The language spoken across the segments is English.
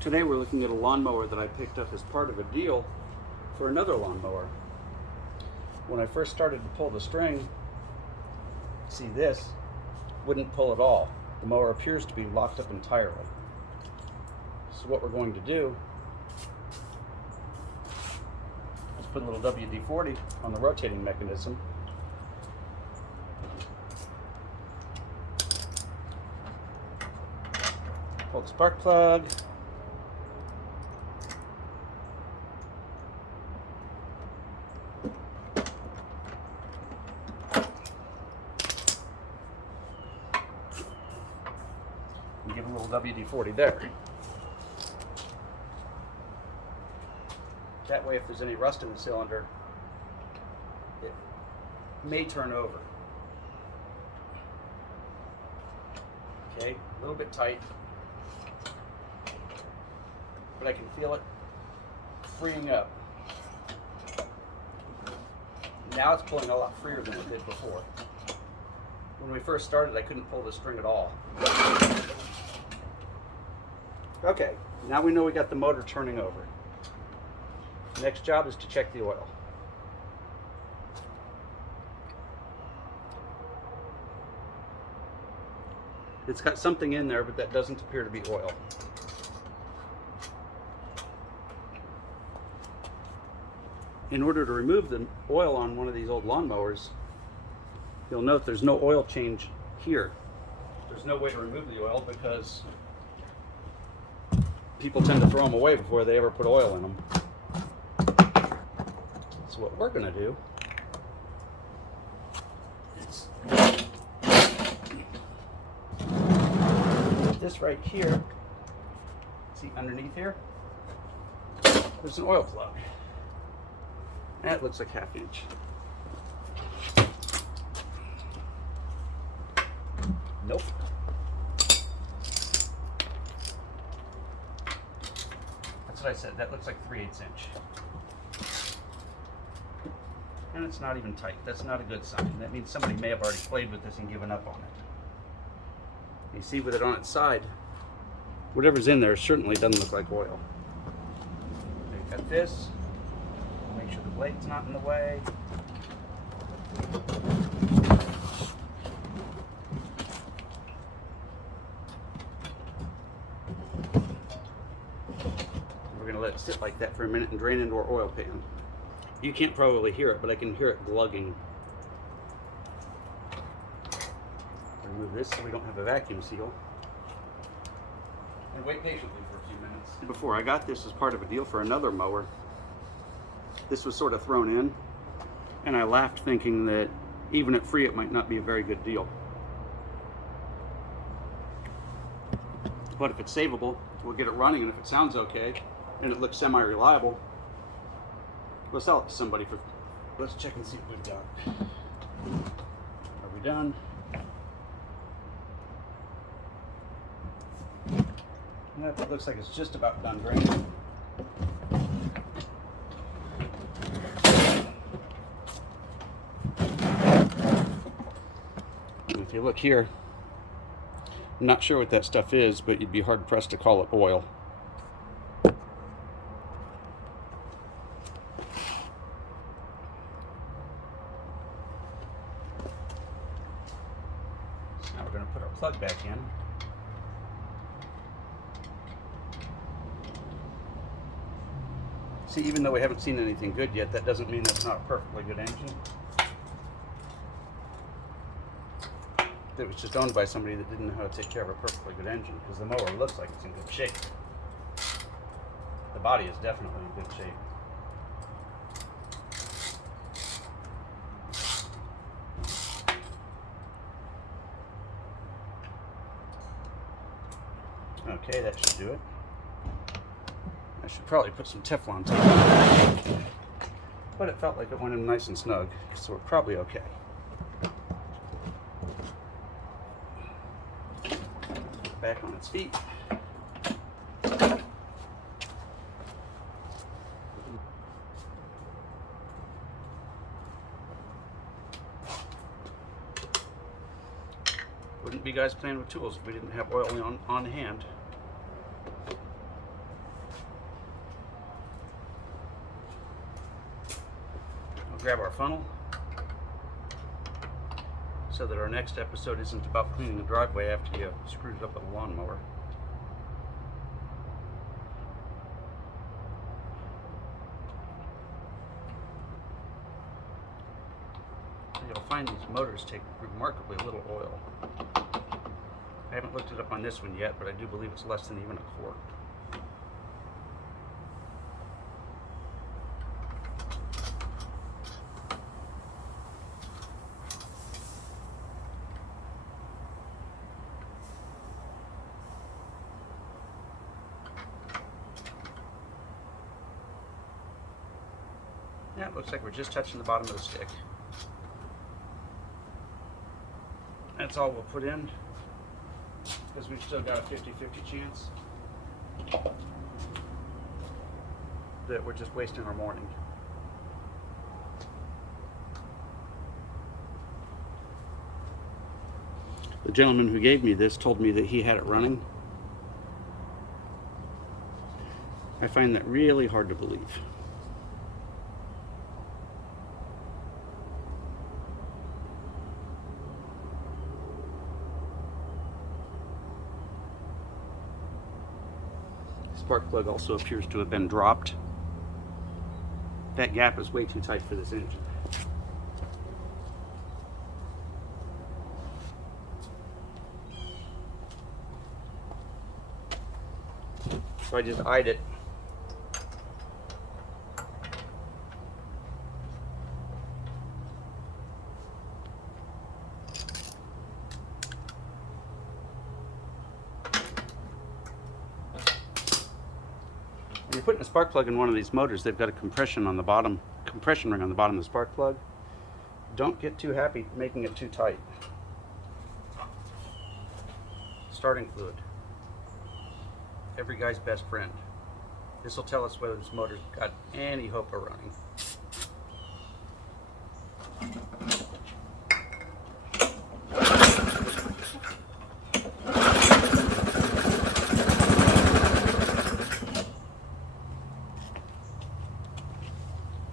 Today we're looking at a lawnmower that I picked up as part of a deal for another lawnmower. When I first started to pull the string, see this, wouldn't pull at all. The mower appears to be locked up entirely. So what we're going to do is put a little WD-40 on the rotating mechanism. Pull the spark plug. And give a little WD-40 there. That way, if there's any rust in the cylinder, it may turn over. Okay, a little bit tight, but I can feel it freeing up. Now it's pulling a lot freer than it did before. When we first started, I couldn't pull the string at all. Okay, now we know we got the motor turning over. Next job is to check the oil. It's got something in there, but that doesn't appear to be oil. In order to remove the oil on one of these old lawnmowers, you'll note there's no oil change here. There's no way to remove the oil because people tend to throw them away before they ever put oil in them. So what we're going to do is put this right here. See underneath here? There's an oil plug. That looks like 1/2 inch. Nope. That's what I said. That looks like 3/8 inch. And it's not even tight. That's not a good sign. That means somebody may have already played with this and given up on it. You see with it on its side, whatever's in there certainly doesn't look like oil. They've got this. Make sure the blade's not in the way. We're going to let it sit like that for a minute and drain into our oil pan. You can't probably hear it, but I can hear it glugging. Remove this so we don't have a vacuum seal. And wait patiently for a few minutes. Before, I got this as part of a deal for another mower. This was sort of thrown in, and I laughed thinking that even at free it might not be a very good deal. But if it's savable, we'll get it running, and if it sounds okay, and it looks semi-reliable, we'll sell it to somebody for... Let's check and see what we've got. Are we done? That looks like it's just about done draining. If you look here, I'm not sure what that stuff is, but you'd be hard pressed to call it oil. So now we're going to put our plug back in. See, even though we haven't seen anything good yet, that doesn't mean that's not a perfectly good engine. It was just owned by somebody that didn't know how to take care of a perfectly good engine, because the mower looks like it's in good shape. The body is definitely in good shape. Okay, that should do it. I should probably put some Teflon tape on it, but it felt like it went in nice and snug, so we're probably okay. Back on its feet. Wouldn't be guys playing with tools if we didn't have oil on hand. grab our funnel so that our next episode isn't about cleaning the driveway after you screwed it up with a lawnmower. You'll find these motors take remarkably little oil. I haven't looked it up on this one yet, but I do believe it's less than even a quart. Yeah, it looks like we're just touching the bottom of the stick. That's all we'll put in, because we've still got a 50-50 chance that we're just wasting our morning. The gentleman who gave me this told me that he had it running. I find that really hard to believe. Spark plug also appears to have been dropped. That gap is way too tight for this engine. So I just eyed it. When you're putting a spark plug in one of these motors, they've got a compression ring on the bottom of the spark plug. Don't get too happy making it too tight. Starting fluid. Every guy's best friend. This will tell us whether this motor's got any hope of running.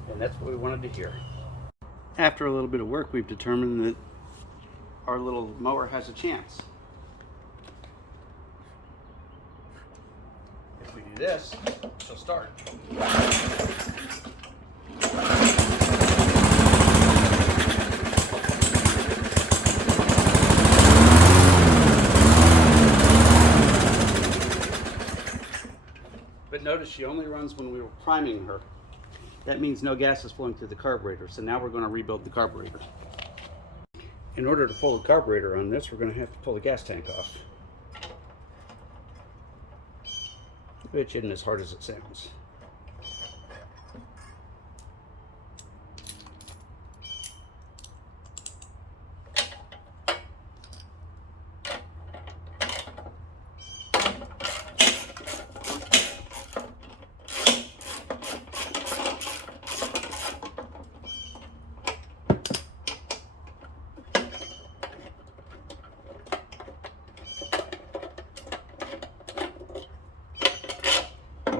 And that's what we wanted to hear. After a little bit of work, we've determined that our little mower has a chance. If we do this, she'll start. But notice she only runs when we were priming her. That means no gas is flowing through the carburetor, so now we're going to rebuild the carburetor. In order to pull the carburetor on this, we're going to have to pull the gas tank off. Which isn't as hard as it sounds.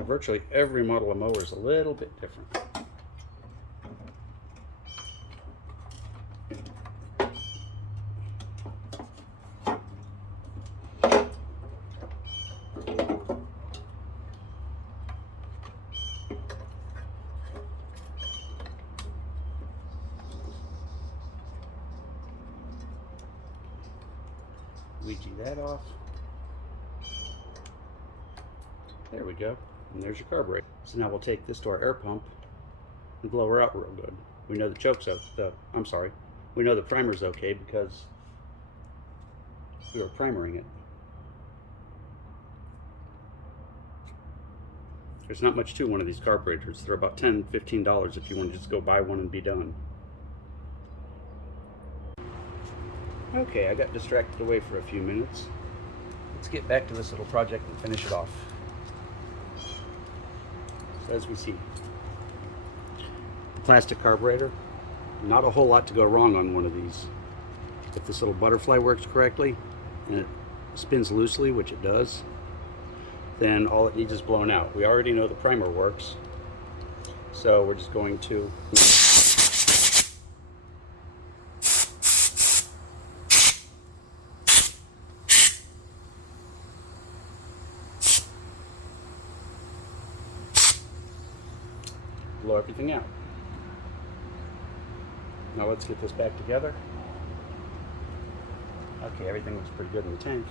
Virtually every model of mower is a little bit different. Ouija that off. There we go. And there's your carburetor. So now we'll take this to our air pump and blow her out real good. We know the choke's we know the primer's okay because we were primering it. There's not much to one of these carburetors. They're about $10, $15 if you want to just go buy one and be done. Okay, I got distracted away for a few minutes. Let's get back to this little project and finish it off. So as we see, plastic carburetor, not a whole lot to go wrong on one of these. If this little butterfly works correctly and it spins loosely, which it does, then all it needs is blown out. We already know the primer works, so we're just going to blow everything out. Now let's get this back together. Okay, everything looks pretty good in the tank.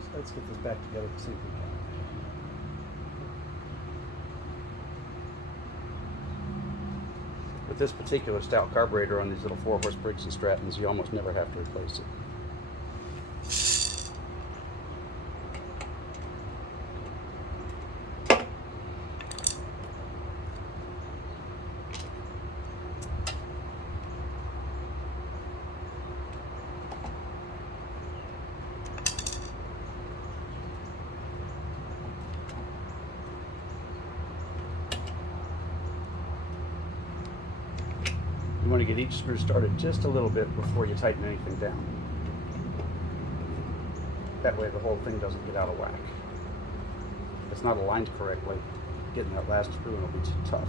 So let's get this back together to see if we can. With this particular stout carburetor on these little 4-horse Briggs and Strattons, you almost never have to replace it. You want to get each screw started just a little bit before you tighten anything down. That way the whole thing doesn't get out of whack. If it's not aligned correctly, getting that last screw in will be too tough.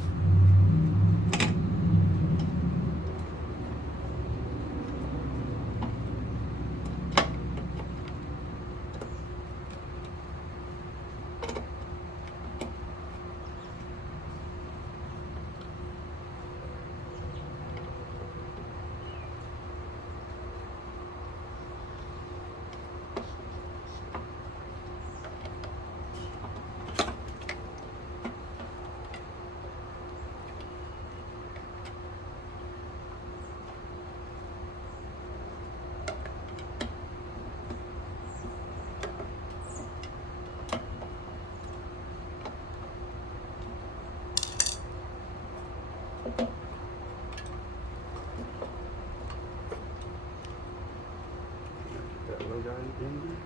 That little guy in there.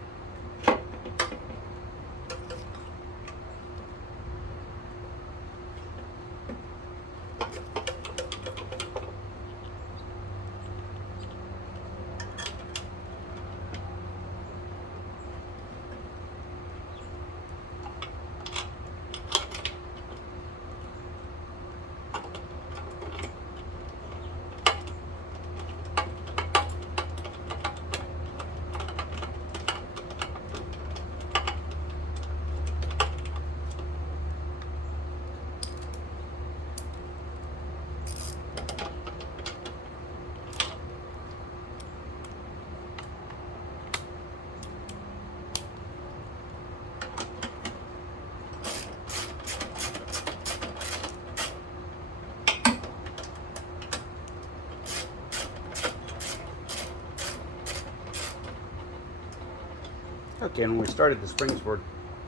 Okay, and when we started, the springs were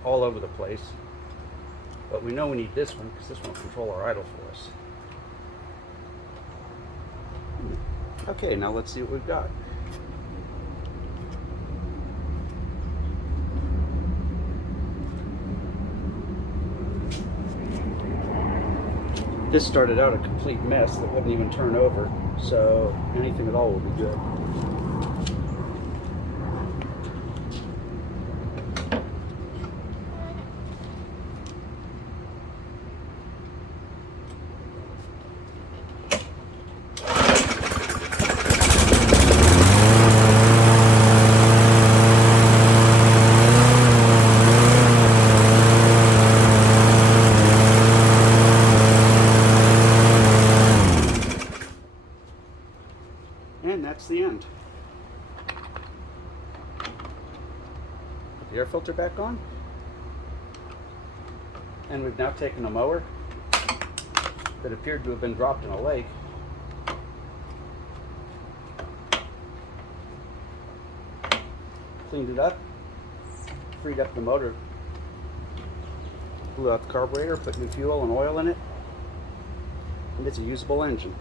all over the place, but we know we need this one because this one will control our idle for us. Okay, now let's see what we've got. This started out a complete mess that wouldn't even turn over, so anything at all will be good. And that's the end. Put the air filter back on. And we've now taken a mower that appeared to have been dropped in a lake, cleaned it up, freed up the motor, blew out the carburetor, put new fuel and oil in it, and it's a usable engine.